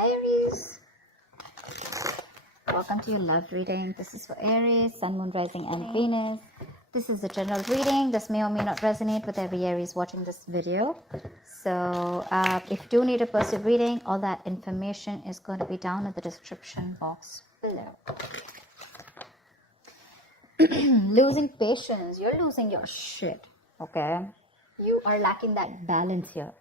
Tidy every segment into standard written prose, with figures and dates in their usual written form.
Aries. Welcome to your love reading. This is for Aries, Sun, Moon, Rising, and Venus. This is a general reading. This may or may not resonate with every Aries watching this video. So if you do need a personal reading, all that information is going to be down in the description box below. Losing patience. You're losing your shit. Okay? You are lacking that balance here.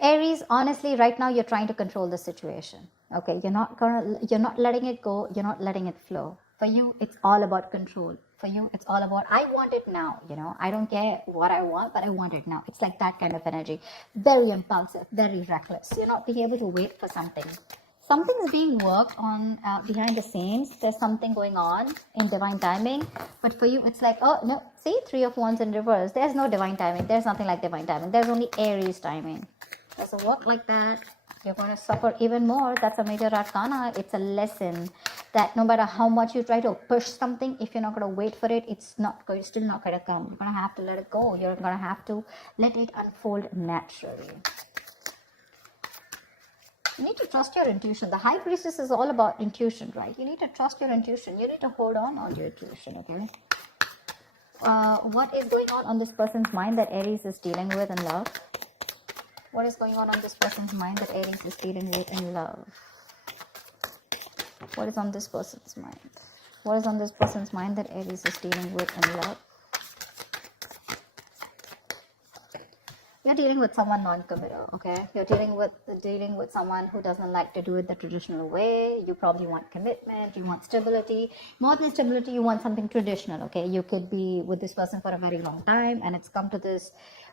Aries, honestly, right now you're trying to control the situation. Okay, you're not letting it go, you're not letting it flow. For you, it's all about control. For you, it's all about, I want it now, I don't care what I want, but I want it now. It's like that kind of energy. Very impulsive, very reckless. You're not being able to wait for something. Something's being worked on behind the scenes. There's something going on in divine timing. But for you, it's like, oh, no, see, 3 of Wands in reverse. There's no divine timing. There's nothing like divine timing. There's only Aries timing. Doesn't work like that. You're going to suffer even more. That's a major arcana. It's a lesson that no matter how much you try to push something, if you're not going to wait for it, it's still not going to come. You're going to have to let it go. You're going to have to let it unfold naturally. You need to trust your intuition. The High Priestess is all about intuition, right? You need to trust your intuition. You need to hold on your intuition, okay? What is going on this person's mind that Aries is dealing with in love? What is going on this person's mind that Aries is dealing with in love? What is on this person's mind? What is on this person's mind that Aries is dealing with in love? You're dealing with someone non-committal, okay? You're dealing with someone who doesn't like to do it the traditional way. You probably want commitment, you want stability. More than stability, you want something traditional, okay? You could be with this person for a very long time, and it's come to this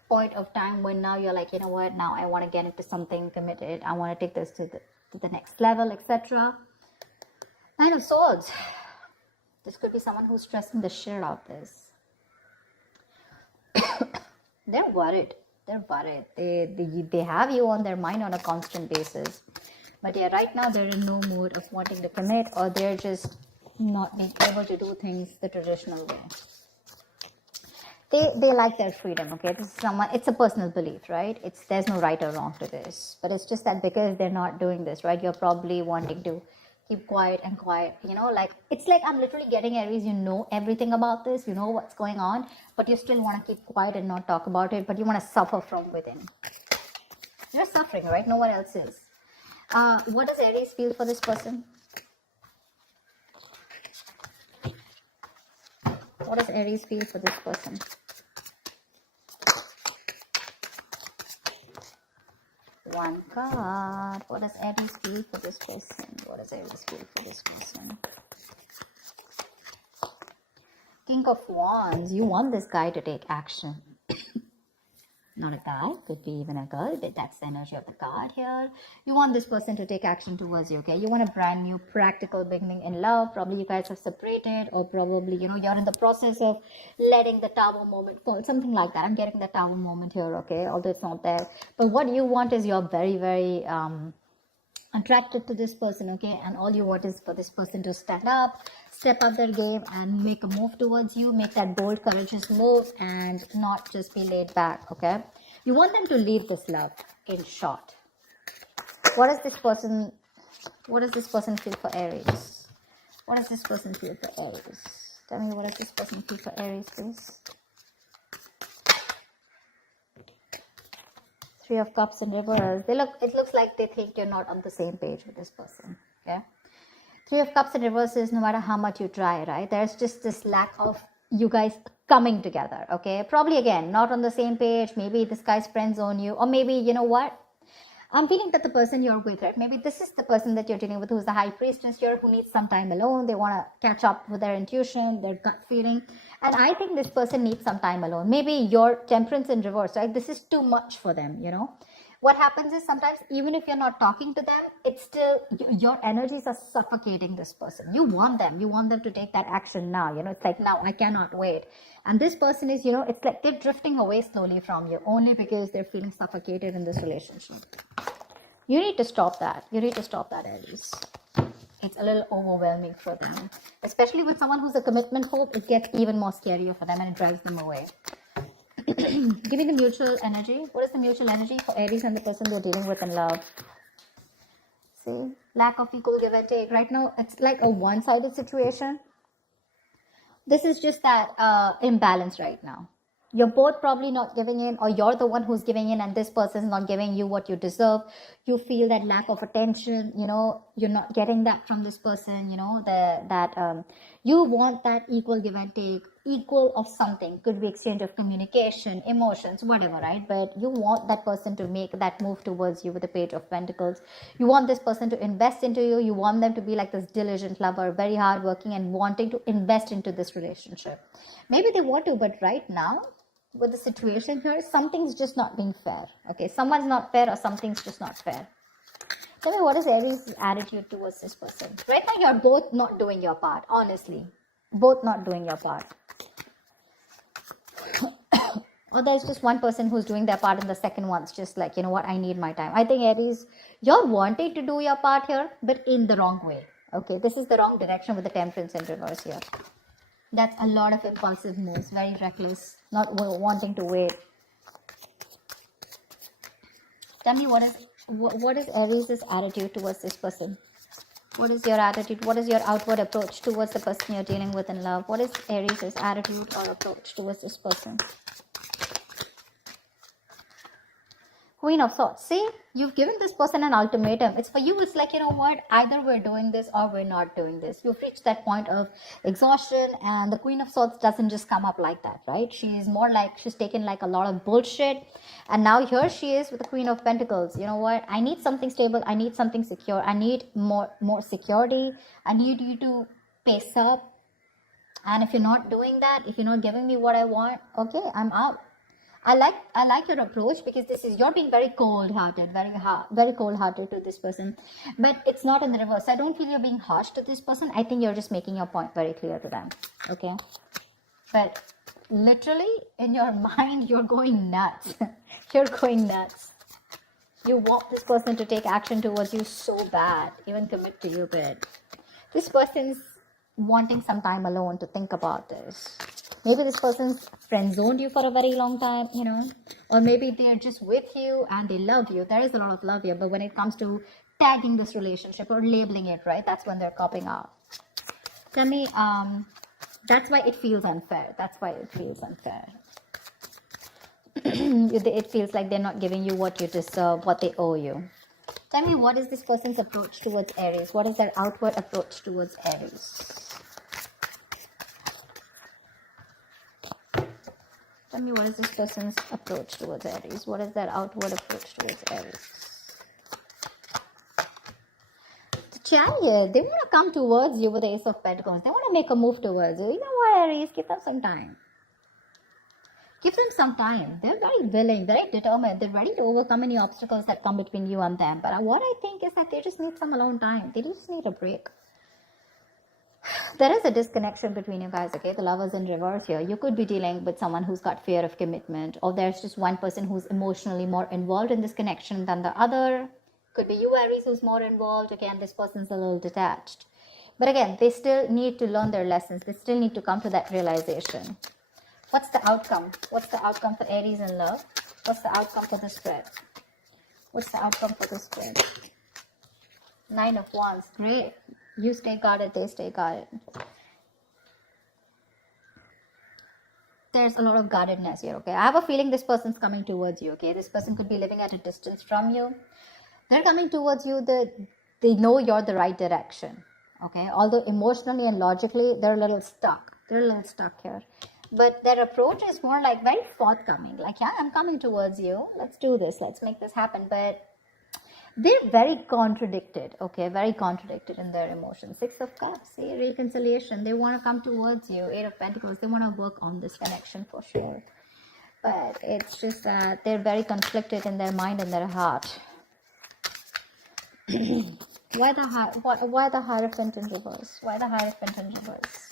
point of time when now you're like, you know what, now I want to get into something committed. I want to take this to the next level, etc. Nine of Swords. This could be someone who's stressing the shit out of this. They're worried. They're worried. They have you on their mind on a constant basis. But yeah, right now they're in no mood of wanting to commit, or they're just not being able to do things the traditional way. They like their freedom, okay? This is it's a personal belief, right? There's no right or wrong to this. But it's just that because they're not doing this, right? You're probably wanting to keep quiet and quiet, it's like I'm literally getting Aries, you know everything about this, you know what's going on, but you still want to keep quiet and not talk about it, but you want to suffer from within. You're suffering, right? No one else is. What does Aries feel for this person? What does Aries feel for this person? One card. What does Aries feel for this person? What does Aries feel for this person? King of Wands. You want this guy to take action. Not a guy, could be even a girl, but that's the energy of the card here. You want this person to take action towards you, okay? You want a brand new practical beginning in love. Probably you guys have separated, or probably, you're in the process of letting the tower moment fall, something like that. I'm getting the tower moment here, okay? Although it's not there. But what you want is you're very, very attracted to this person, okay? And all you want is for this person to stand up, step up their game, and make a move towards you, make that bold, courageous move, and not just be laid back, okay? You want them to lead this love, in short. What does this person feel for Aries? What does this person feel for Aries? Tell me, what does this person feel for Aries, please? 3 of Cups in reverse. It looks like they think you're not on the same page with this person, okay? 3 of Cups in reverse is no matter how much you try, right? There's just this lack of you guys coming together, okay? Probably, again, not on the same page. Maybe this guy's friend zone you, or maybe, you know what? I'm feeling that the person you're with, right? Maybe this is the person that you're dealing with who's the High Priestess here, who needs some time alone. They want to catch up with their intuition, their gut feeling. And I think this person needs some time alone. Maybe your Temperance in reverse, right? This is too much for them, What happens is sometimes, even if you're not talking to them, it's still, your energies are suffocating this person. You want them to take that action now, it's like, now I cannot wait. And this person is, it's like they're drifting away slowly from you, only because they're feeling suffocated in this relationship. You need to stop that. Aries. It's a little overwhelming for them. Especially with someone who's a commitment phobe, it gets even more scarier for them, and it drives them away. Give me the mutual energy. What is the mutual energy for Aries and the person they're dealing with in love? See, lack of equal give and take. Right now, it's like a one-sided situation. This is just that imbalance right now. You're both probably not giving in, or you're the one who's giving in and this person is not giving you what you deserve. You feel that lack of attention, you're not getting that from this person, you want that equal give and take, equal of something. Could be exchange of communication, emotions, whatever, right? But you want that person to make that move towards you with the Page of Pentacles. You want this person to invest into you. You want them to be like this diligent lover, very hardworking and wanting to invest into this relationship. Maybe they want to, but right now, with the situation here, something's just not being fair. Okay, someone's not fair or something's just not fair. Tell me, what is Aries' attitude towards this person? Right now, you're both not doing your part, honestly. Both not doing your part. Or there's just one person who's doing their part and the second one's just like, you know what, I need my time. I think Aries, you're wanting to do your part here, but in the wrong way. Okay, this is the wrong direction with the Temperance in reverse here. That's a lot of impulsive moves, very reckless, not wanting to wait. Tell me, what is Aries' attitude towards this person? What is your attitude? What is your outward approach towards the person you're dealing with in love? What is Aries' attitude or approach towards this person? Queen of Swords. See, you've given this person an ultimatum. It's for you. It's like, you know what? Either we're doing this or we're not doing this. You've reached that point of exhaustion, and the Queen of Swords doesn't just come up like that, right? She's more like, she's taken like a lot of bullshit. And now here she is with the Queen of Pentacles. You know what? I need something stable. I need something secure. I need more security. I need you to pace up. And if you're not doing that, if you're not giving me what I want, okay, I'm out. I like your approach, because this is, you're being very cold-hearted, very cold-hearted to this person. But it's not in the reverse. I don't feel you're being harsh to this person. I think you're just making your point very clear to them. Okay? But literally, in your mind, you're going nuts. You're going nuts. You want this person to take action towards you so bad, even commit to you, but this person's wanting some time alone to think about this. Maybe this person's friend-zoned you for a very long time, or maybe they're just with you and they love you. There is a lot of love here, but when it comes to tagging this relationship or labeling it, right, that's when they're copping out. Tell me, that's why it feels unfair. That's why it feels unfair. It feels like they're not giving you what you deserve, what they owe you. Tell me, what is this person's approach towards Aries? What is their outward approach towards Aries? Tell me, what is this person's approach towards Aries? What is their outward approach towards Aries? The Chariot, they want to come towards you with the Ace of Pentacles. They want to make a move towards you. You know what, Aries? Give them some time. Give them some time. They're very willing, very determined. They're ready to overcome any obstacles that come between you and them. But what I think is that they just need some alone time. They just need a break. There is a disconnection between you guys, okay? The Lovers in reverse here. You could be dealing with someone who's got fear of commitment, or there's just one person who's emotionally more involved in this connection than the other. Could be you, Aries, who's more involved. Again, this person's a little detached. But again, they still need to learn their lessons. They still need to come to that realization. What's the outcome? What's the outcome for Aries in love? What's the outcome for the spread? What's the outcome for the spread? 9 of Wands. Great. You stay guarded, they stay guarded. There's a lot of guardedness here, okay? I have a feeling this person's coming towards you, okay? This person could be living at a distance from you. They're coming towards you. They know you're the right direction, okay? Although emotionally and logically, they're a little stuck. They're a little stuck here. But their approach is more like very forthcoming. Like, yeah, I'm coming towards you. Let's do this. Let's make this happen. But they're very contradicted, okay? Very contradicted in their emotions. 6 of Cups, see, reconciliation. They want to come towards you. 8 of Pentacles, they want to work on this connection for sure. But it's just that they're very conflicted in their mind and their heart. Why the Hierophant in reverse? Why the Hierophant in reverse?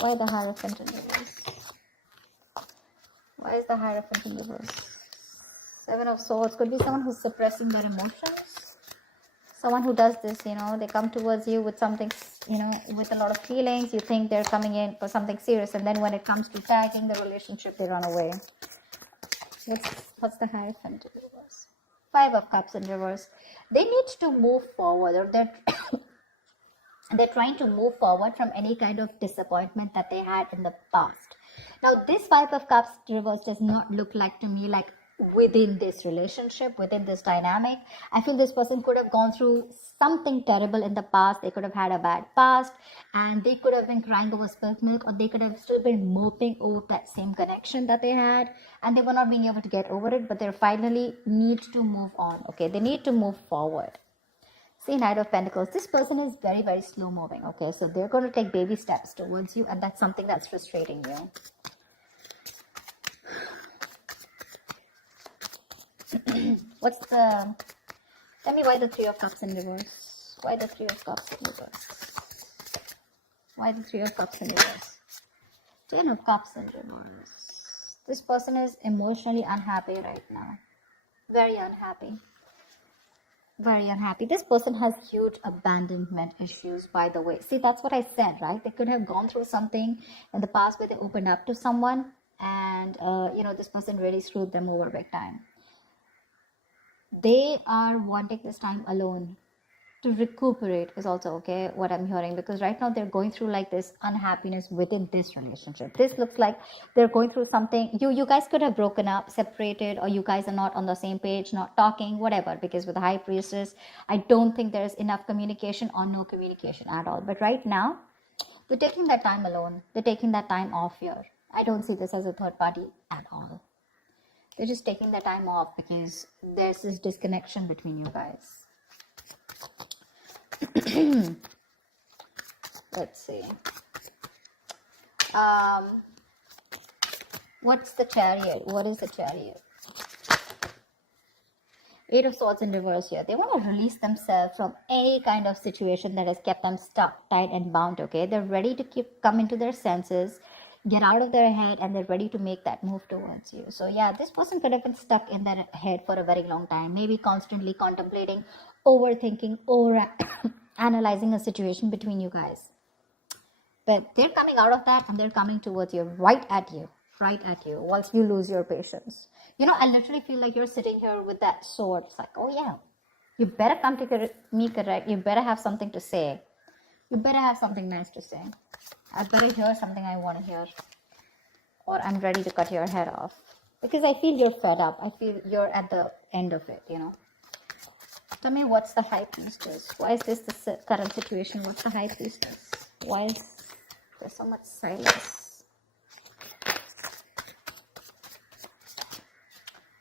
Why the Hierophant in reverse? Why is the Hierophant in reverse? 7 of Swords. Could be someone who's suppressing their emotions. Someone who does this, they come towards you with something, with a lot of feelings. You think they're coming in for something serious, and then when it comes to tagging the relationship, they run away. What's the Hierophant in reverse? Five of Cups in reverse. They need to move forward, or they're trying to move forward from any kind of disappointment that they had in the past. Now, this Five of Cups reverse does not look like to me like within this relationship, within this dynamic. I feel this person could have gone through something terrible in the past. They could have had a bad past, and they could have been crying over spilt milk, or they could have still been moping over that same connection that they had, and they were not being able to get over it, but they finally need to move on. Okay, they need to move forward. See, Knight of Pentacles. This person is very, very slow moving. Okay, so they're going to take baby steps towards you, and that's something that's frustrating you. Tell me why the Three of Cups in reverse? Why the Three of Cups in reverse? Why the Three of Cups in reverse? Ten of Cups in reverse. This person is emotionally unhappy right now. Very unhappy. Very unhappy. This person has huge abandonment issues, by the way. See, that's what I said, right? They could have gone through something in the past where they opened up to someone, and this person really screwed them over big time. They are wanting this time alone to recuperate is also okay, what I'm hearing, because right now they're going through like this unhappiness within this relationship. This looks like they're going through something. You guys could have broken up, separated, or you guys are not on the same page, not talking, whatever, because with the High Priestess, I don't think there's enough communication or no communication at all. But right now, they're taking that time alone. They're taking that time off here. I don't see this as a third party at all. They're just taking the time off because there's this disconnection between you guys. Let's see. What's the Chariot? What is the Chariot? Eight of Swords in reverse here. They want to release themselves from any kind of situation that has kept them stuck, tight, and bound. Okay, they're ready to come into their senses, get out of their head, and they're ready to make that move towards you. So yeah, this person could have been stuck in their head for a very long time, maybe constantly contemplating, overthinking, or analyzing a situation between you guys. But they're coming out of that, and they're coming towards you, right at you, whilst you lose your patience. I literally feel like you're sitting here with that sword. It's like, oh yeah, you better come to me correct. You better have something to say. You better have something nice to say. I better hear something I want to hear, or I'm ready to cut your head off, because I feel you're fed up. I feel you're at the end of it, Tell me, what's the High Priestess? Why is this the current situation? What's the High Priestess? Why is there so much silence?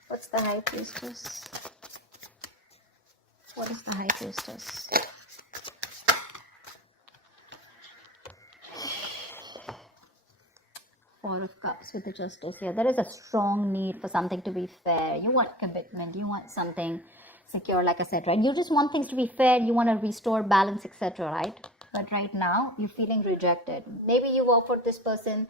What's the High Priestess? What is the High Priestess? Four of Cups with the Justice here. There is a strong need for something to be fair. You want commitment. You want something secure, like I said, right? You just want things to be fair. You want to restore balance, etc., right? But right now, you're feeling rejected. Maybe you've offered this person,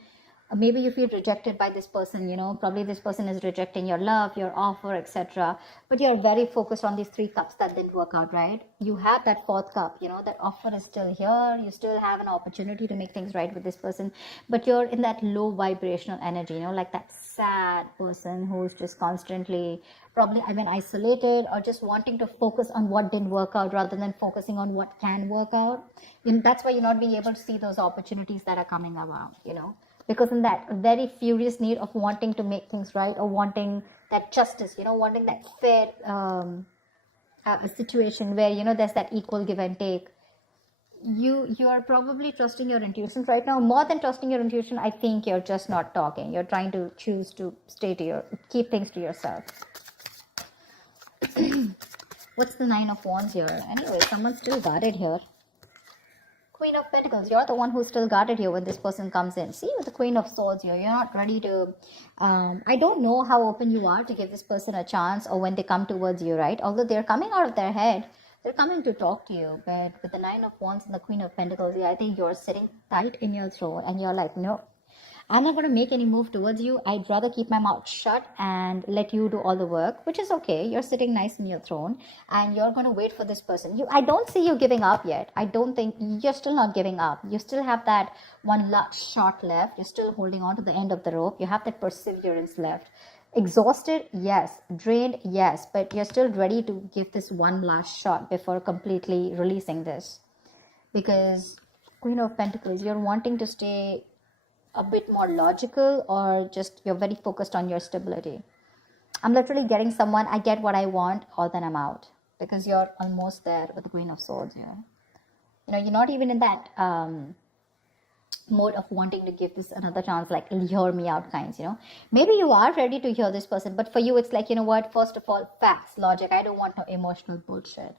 maybe you feel rejected by this person, probably this person is rejecting your love, your offer, etc. But you're very focused on these three cups that didn't work out, right? You have that fourth cup, that offer is still here. You still have an opportunity to make things right with this person, but you're in that low vibrational energy, like that sad person who's just constantly probably isolated, or just wanting to focus on what didn't work out rather than focusing on what can work out. That's why you're not being able to see those opportunities that are coming around, because in that very furious need of wanting to make things right, or wanting that justice, wanting that fair a situation where there's that equal give and take. You are probably trusting your intuition right now. More than trusting your intuition, I think you're just not talking. You're trying to choose to keep things to yourself. What's the Nine of Wands here? Anyway, someone's still guarded here. Queen of Pentacles, you're the one who's still guarded here when this person comes in. See, with the Queen of Swords here, you're not ready to, I don't know how open you are to give this person a chance, or when they come towards you, right? Although they're coming out of their head, they're coming to talk to you. But with the Nine of Wands and the Queen of Pentacles, yeah, I think you're sitting tight in your throne, and you're like, no, I'm not going to make any move towards you. I'd rather keep my mouth shut and let you do all the work, which is okay. You're sitting nice in your throne, and you're going to wait for this person. I don't see you giving up yet. I don't think you're still not giving up. You still have that one last shot left. You're still holding on to the end of the rope. You have that perseverance left. Exhausted, yes. Drained, yes. But you're still ready to give this one last shot before completely releasing this. Because Queen of Pentacles, you're wanting to stay a bit more logical, or just you're very focused on your stability. I'm literally getting someone, I get what I want, or then I'm out. Because you're almost there with the Queen of Swords here. You're not even in that mode of wanting to give this another chance, like hear me out kinds. Maybe you are ready to hear this person, but for you it's like, what, first of all, facts, logic. I don't want no emotional bullshit.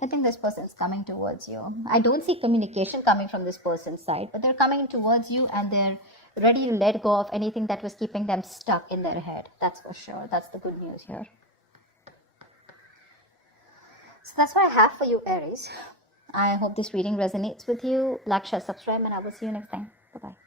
I think this person is coming towards you. I don't see communication coming from this person's side, but they're coming towards you and they're ready to let go of anything that was keeping them stuck in their head. That's for sure. That's the good news here. So that's what I have for you, Aries. I hope this reading resonates with you. Like, share, subscribe, and I will see you next time. Bye-bye.